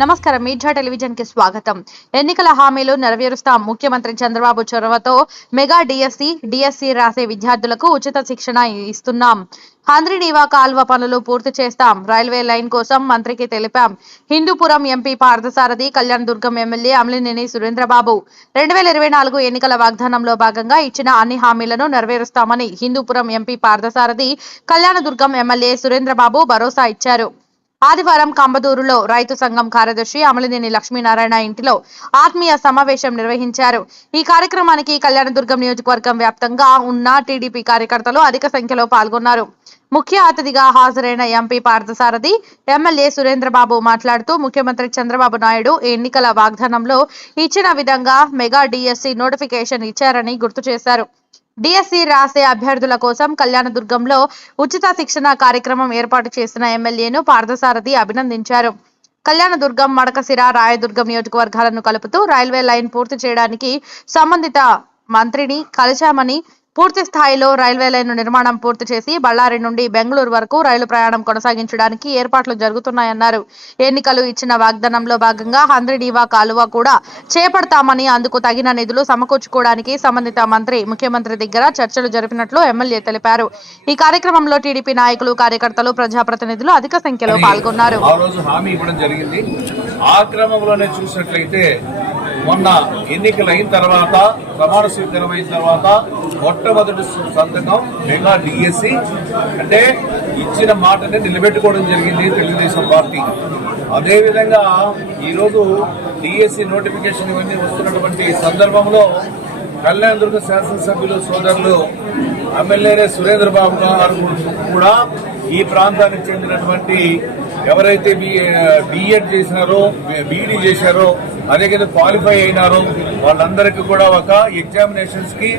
నమస్కారం. మీడియా టెలివిజన్కి స్వాగతం. ఎన్నికల హామీలు నెరవేరుస్తాం. ముఖ్యమంత్రి చంద్రబాబు చొరవతో మెగా డిఎస్సి డిఎస్సి రాసే విద్యార్థులకు ఉచిత శిక్షణ ఇస్తున్నాం. హంద్రినీవా కాల్వ పనులు పూర్తి చేస్తాం. రైల్వే లైన్ కోసం మంత్రికి తెలిపాం. హిందూపురం ఎంపీ పార్థసారథి కళ్యాణ్ దుర్గం ఎమ్మెల్యే అమలినేని సురేంద్రబాబు రెండు వేల ఇరవై నాలుగు ఎన్నికల వాగ్దానంలో భాగంగా ఇచ్చిన అన్ని హామీలను నెరవేరుస్తామని హిందూపురం ఎంపీ పార్థసారథి కళ్యాణ దుర్గం ఎమ్మెల్యే సురేంద్రబాబు భరోసా ఇచ్చారు. ఆదివారం కంబదూరులో రైతు సంఘం కార్యదర్శి అమలినేని లక్ష్మీనారాయణ ఇంటిలో ఆత్మీయ సమావేశం నిర్వహించారు. ఈ కార్యక్రమానికి కళ్యాణదుర్గం నియోజకవర్గం వ్యాప్తంగా ఉన్న టీడీపీ కార్యకర్తలు అధిక సంఖ్యలో పాల్గొన్నారు. ముఖ్య అతిథిగా హాజరైన ఎంపీ పార్థసారథి ఎమ్మెల్యే సురేంద్రబాబు మాట్లాడుతూ ముఖ్యమంత్రి చంద్రబాబు నాయుడు ఎన్నికల వాగ్దానంలో ఇచ్చిన విధంగా మెగా డిఎస్సి నోటిఫికేషన్ ఇచ్చారని గుర్తు చేశారు. డిఎస్సి రాసే అభ్యర్థుల కోసం కళ్యాణదుర్గంలో ఉచిత శిక్షణ కార్యక్రమం ఏర్పాటు చేసిన ఎమ్మెల్యేను పార్థసారథి అభినందించారు. కళ్యాణదుర్గం మడకసిర రాయదుర్గం నియోజకవర్గాలను కలుపుతూ రైల్వే లైన్ పూర్తి చేయడానికి సంబంధిత మంత్రిని కలిశామని పూర్తి స్థాయిలో రైల్వే లైన్ నిర్మాణం పూర్తి చేసి బళ్ళారి నుండి బెంగళూరు వరకు రైలు ప్రయాణం కొనసాగించడానికి ఏర్పాట్లు జరుగుతున్నాయన్నారు. ఎన్నికలు ఇచ్చిన వాగ్దానంలో భాగంగా హంద్రిడీవా కాలువ కూడా చేపడతామని అందుకు తగిన నిధులు సమకూర్చుకోవడానికి సంబంధిత మంత్రి ముఖ్యమంత్రి దగ్గర చర్చలు జరిపినట్లు ఎమ్మెల్యే తెలిపారు. ఈ కార్యక్రమంలో టీడీపీ నాయకులు కార్యకర్తలు ప్రజాప్రతినిధులు అధిక సంఖ్యలో పాల్గొన్నారు. ఆ రోజు హామీ ఇవ్వడం జరిగింది. ఆ క్రమంలోనే చూసినట్లయితే మొన్న ఎన్నికలు అయిన తర్వాత ప్రమాణ స్వీకారం అయిన తర్వాత మొట్టమొదటి సంతకం మెగా డిఎస్సి. అంటే ఇచ్చిన మాటని నిలబెట్టుకోవడం జరిగింది తెలుగుదేశం పార్టీ. అదేవిధంగా ఈరోజు డిఎస్సి నోటిఫికేషన్ ఇవన్నీ వస్తున్నటువంటి సందర్భంలో కళ్యాణదుర్గ శాసనసభ్యులు సోదరులు ఎమ్మెల్యే సురేంద్ర బాబు గారు కూడా ఈ ప్రాంతానికి చెందినటువంటి ఎవరైతే బిఎడ్ చేసినారో బీఈడి చేశారో అదే క్వాలిఫై అయినారు. వాళ్ళందరికీ కూడా ఒక ఎగ్జామినేషన్స్కి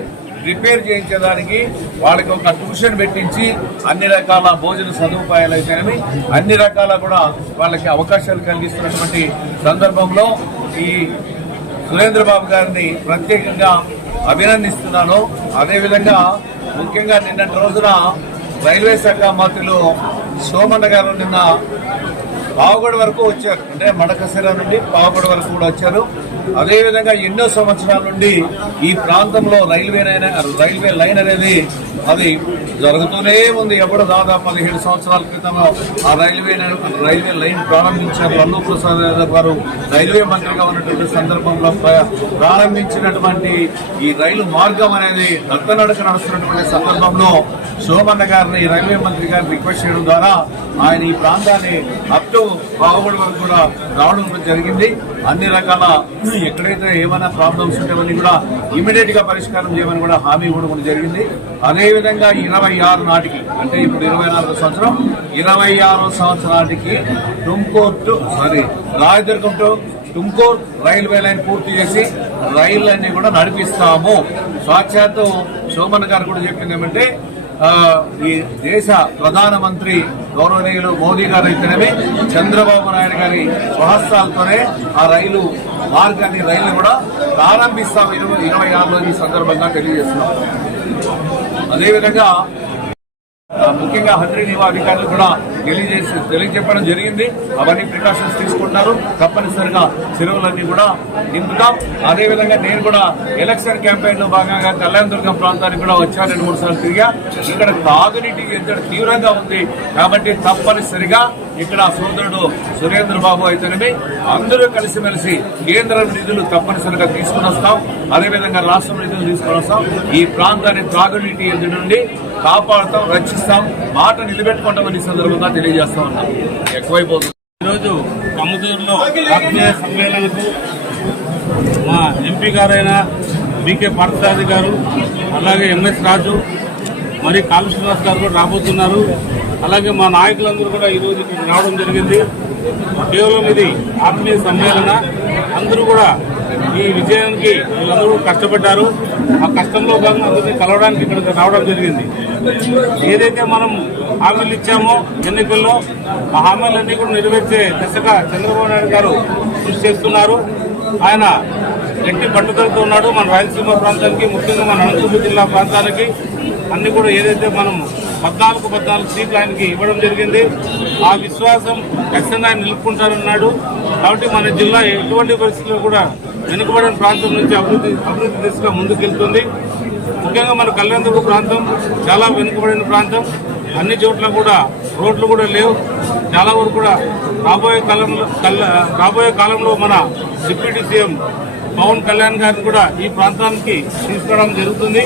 ప్రిపేర్ చేయించడానికి వాళ్ళకి ఒక ట్యూషన్ పెట్టించి అన్ని రకాల భోజన సదుపాయాలు అయితేనేమి అన్ని రకాల కూడా వాళ్ళకి అవకాశాలు కలిగిస్తున్నటువంటి సందర్భంలో ఈ సురేంద్ర బాబు గారిని ప్రత్యేకంగా అభినందిస్తున్నాను. అదేవిధంగా ముఖ్యంగా నిన్నటి రోజున రైల్వే శాఖ మంత్రులు సోమన్న గారు నిన్న పావుగడ వరకు వచ్చారు. అంటే మడకసిర నుండి పావుగడ వరకు కూడా వచ్చారు. అదేవిధంగా ఎన్నో సంవత్సరాల నుండి ఈ ప్రాంతంలో రైల్వే రైల్వే లైన్ అనేది అది జరుగుతూనే ఉంది. ఎప్పుడు దాదాపు పదిహేడు సంవత్సరాల క్రితం ఆ రైల్వే రైల్వే లైన్ ప్రారంభించారు. అల్లు ప్రసాద్ యాదవ్ గారు రైల్వే మంత్రిగా ఉన్నటువంటి సందర్భంలో ప్ర- ప్రారంభించినటువంటి ఈ రైలు మార్గం అనేది దత్తనడక నడుస్తున్నటువంటి సందర్భంలో సోమన్న గారిని రైల్వే మంత్రి గారిని రిక్వెస్ట్ చేయడం ద్వారా ఆయన ఈ ప్రాంతాన్ని అప్ టు వరకు కూడా రావడం జరిగింది. అన్ని రకాల ఎక్కడైతే ఏమైనా ప్రాబ్లమ్స్ ఉంటాయని కూడా ఇమీడియట్గా పరిష్కారం చేయమని కూడా హామీ ఇవ్వడం జరిగింది. అదేవిధంగా ఇరవై ఆరు నాటికి అంటే ఇప్పుడు ఇరవై నాలుగు సంవత్సరం ఇరవై ఆరో సంవత్సరానికి టుంకోర్టు sorry Rayadurgam to railway line పూర్తి చేసి రైళ్ళన్నీ కూడా నడిపిస్తాము. సాక్షాత్తు సోమన్ గారు కూడా చెప్పింది ఏమంటే ఈ దేశ ప్రధానమంత్రి గౌరవనీయులు మోదీ గారు అయితేనేమి చంద్రబాబు నాయుడు గారి స్వహస్తాలతోనే ఆ రైలు మార్గాన్ని రైలు కూడా ప్రారంభిస్తాం. ఇరవై ఇరవై ఆరులో ఈ సందర్భంగా తెలియజేస్తున్నాం. అదేవిధంగా ముఖ్యంగా హండ్రీ నివా అధికారులు కూడా తెలియజేసి తెలియజెప్పడం జరిగింది. అవన్నీ ప్రికాషన్స్ తీసుకుంటున్నారు. తప్పనిసరిగా చెరువులన్నీ కూడా నింపుతాం. అదేవిధంగా నేను కూడా ఎలక్షన్ క్యాంపెయిన్లో భాగంగా కళ్యాణదుర్గం ప్రాంతానికి కూడా వచ్చాను రెండు మూడు సార్లు తిరిగా. ఇక్కడ తాగునీటి ఎంత తీవ్రంగా ఉంది. కాబట్టి తప్పనిసరిగా ఇక్కడ సోదరుడు సురేంద్ర బాబు అయితేనేమి అందరూ కలిసిమెలిసి కేంద్రం నిధులు తప్పనిసరిగా తీసుకుని వస్తాం. అదేవిధంగా రాష్ట్రం నిధులు తీసుకుని వస్తాం. ఈ ప్రాంతాన్ని త్రాగునీటి ఎదుటి నుండి కాపాడుతాం రక్షిస్తాం మాట నిలబెట్టుకుంటామని ఈ సందర్భంగా తెలియజేస్తా ఉన్నాం. ఎక్కువైపోతుంది. ఈరోజు కమ్మదూరులో ఆత్మీయ సమ్మేళనకు మా ఎంపీ గారైన బీకే పార్థసారథి గారు అలాగే ఎంఎస్ రాజు మరి కాళీ గారు కూడా రాబోతున్నారు. అలాగే మా నాయకులందరూ కూడా ఈరోజు ఇక్కడికి రావడం జరిగింది. కేవలం ఇది ఆత్మీయ సమ్మేళన. అందరూ కూడా ఈ విజయానికి వీళ్ళందరూ కష్టపడ్డారు. ఆ కష్టంలో భాగంగా అందరినీ కలవడానికి ఇక్కడ రావడం జరిగింది. ఏదైతే మనం హామీలు ఇచ్చామో ఎన్నికల్లో ఆ హామీలన్నీ కూడా నెరవేర్చే దిశగా చంద్రబాబు నాయుడు గారు కృషి చేస్తున్నారు. ఆయన గట్టి పట్టుదలతో ఉన్నాడు. మన రాయలసీమ ప్రాంతానికి ముఖ్యంగా మన అనంతపురం జిల్లా ప్రాంతానికి అన్ని కూడా ఏదైతే మనం పద్నాలుగు పద్నాలుగు సీట్లు ఆయనకి ఇవ్వడం జరిగింది. ఆ విశ్వాసం ఖచ్చితంగా ఆయన నిలుపుకుంటారన్నాడు కాబట్టి మన జిల్లా ఎటువంటి పరిస్థితుల్లో కూడా వెనుకబడిన ప్రాంతం నుంచి అభివృద్ధి అభివృద్ధి దిశగా ముందుకెళ్తుంది. ముఖ్యంగా మన కళ్యాణదుర్గ ప్రాంతం చాలా వెనుకబడిన ప్రాంతం. అన్ని చోట్ల కూడా రోడ్లు కూడా లేవు. చాలా వరకు కూడా రాబోయే కాలంలో రాబోయే కాలంలో మన డిప్యూటీ సీఎం పవన్ కళ్యాణ్ గారిని కూడా ఈ ప్రాంతానికి తీసుకురావడం జరుగుతుంది.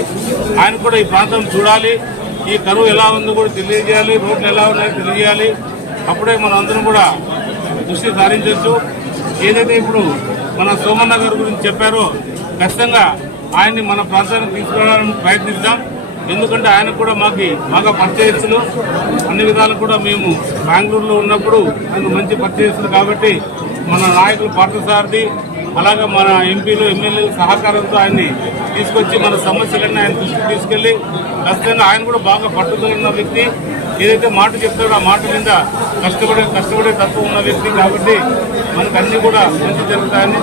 ఆయన కూడా ఈ ప్రాంతం చూడాలి. ఈ కరువు ఎలా ఉందో కూడా తెలియజేయాలి. రోడ్లు ఎలా ఉన్నాయో తెలియజేయాలి. అప్పుడే మనం అందరం కూడా దృష్టి సారించవచ్చు ఏదైతే ఇప్పుడు మన సోమన్న గారి గురించి చెప్పారో. ఖచ్చితంగా ఆయన్ని మన ప్రాంతానికి తీసుకురావడానికి ప్రయత్నిద్దాం. ఎందుకంటే ఆయన కూడా మాకు బాగా పరిచయస్తులు. అన్ని విధాలు కూడా మేము బెంగళూరులో ఉన్నప్పుడు ఆయన మంచి పరిచయస్తులు కాబట్టి మన నాయకులు పార్థసారథి అలాగే మన ఎంపీలు ఎమ్మెల్యేలు సహకారంతో ఆయన్ని తీసుకొచ్చి మన సమస్యలన్నీ ఆయన దృష్టికి తీసుకెళ్ళి ఖచ్చితంగా ఆయన కూడా బాగా పట్టుదల ఉన్న వ్యక్తి. ఏదైతే మాట చెప్తాడో ఆ మాట మీద కష్టపడే కష్టపడే తత్వం ఉన్న వ్యక్తి కాబట్టి మనకు అన్ని కూడా మంచి జరుగుతాయని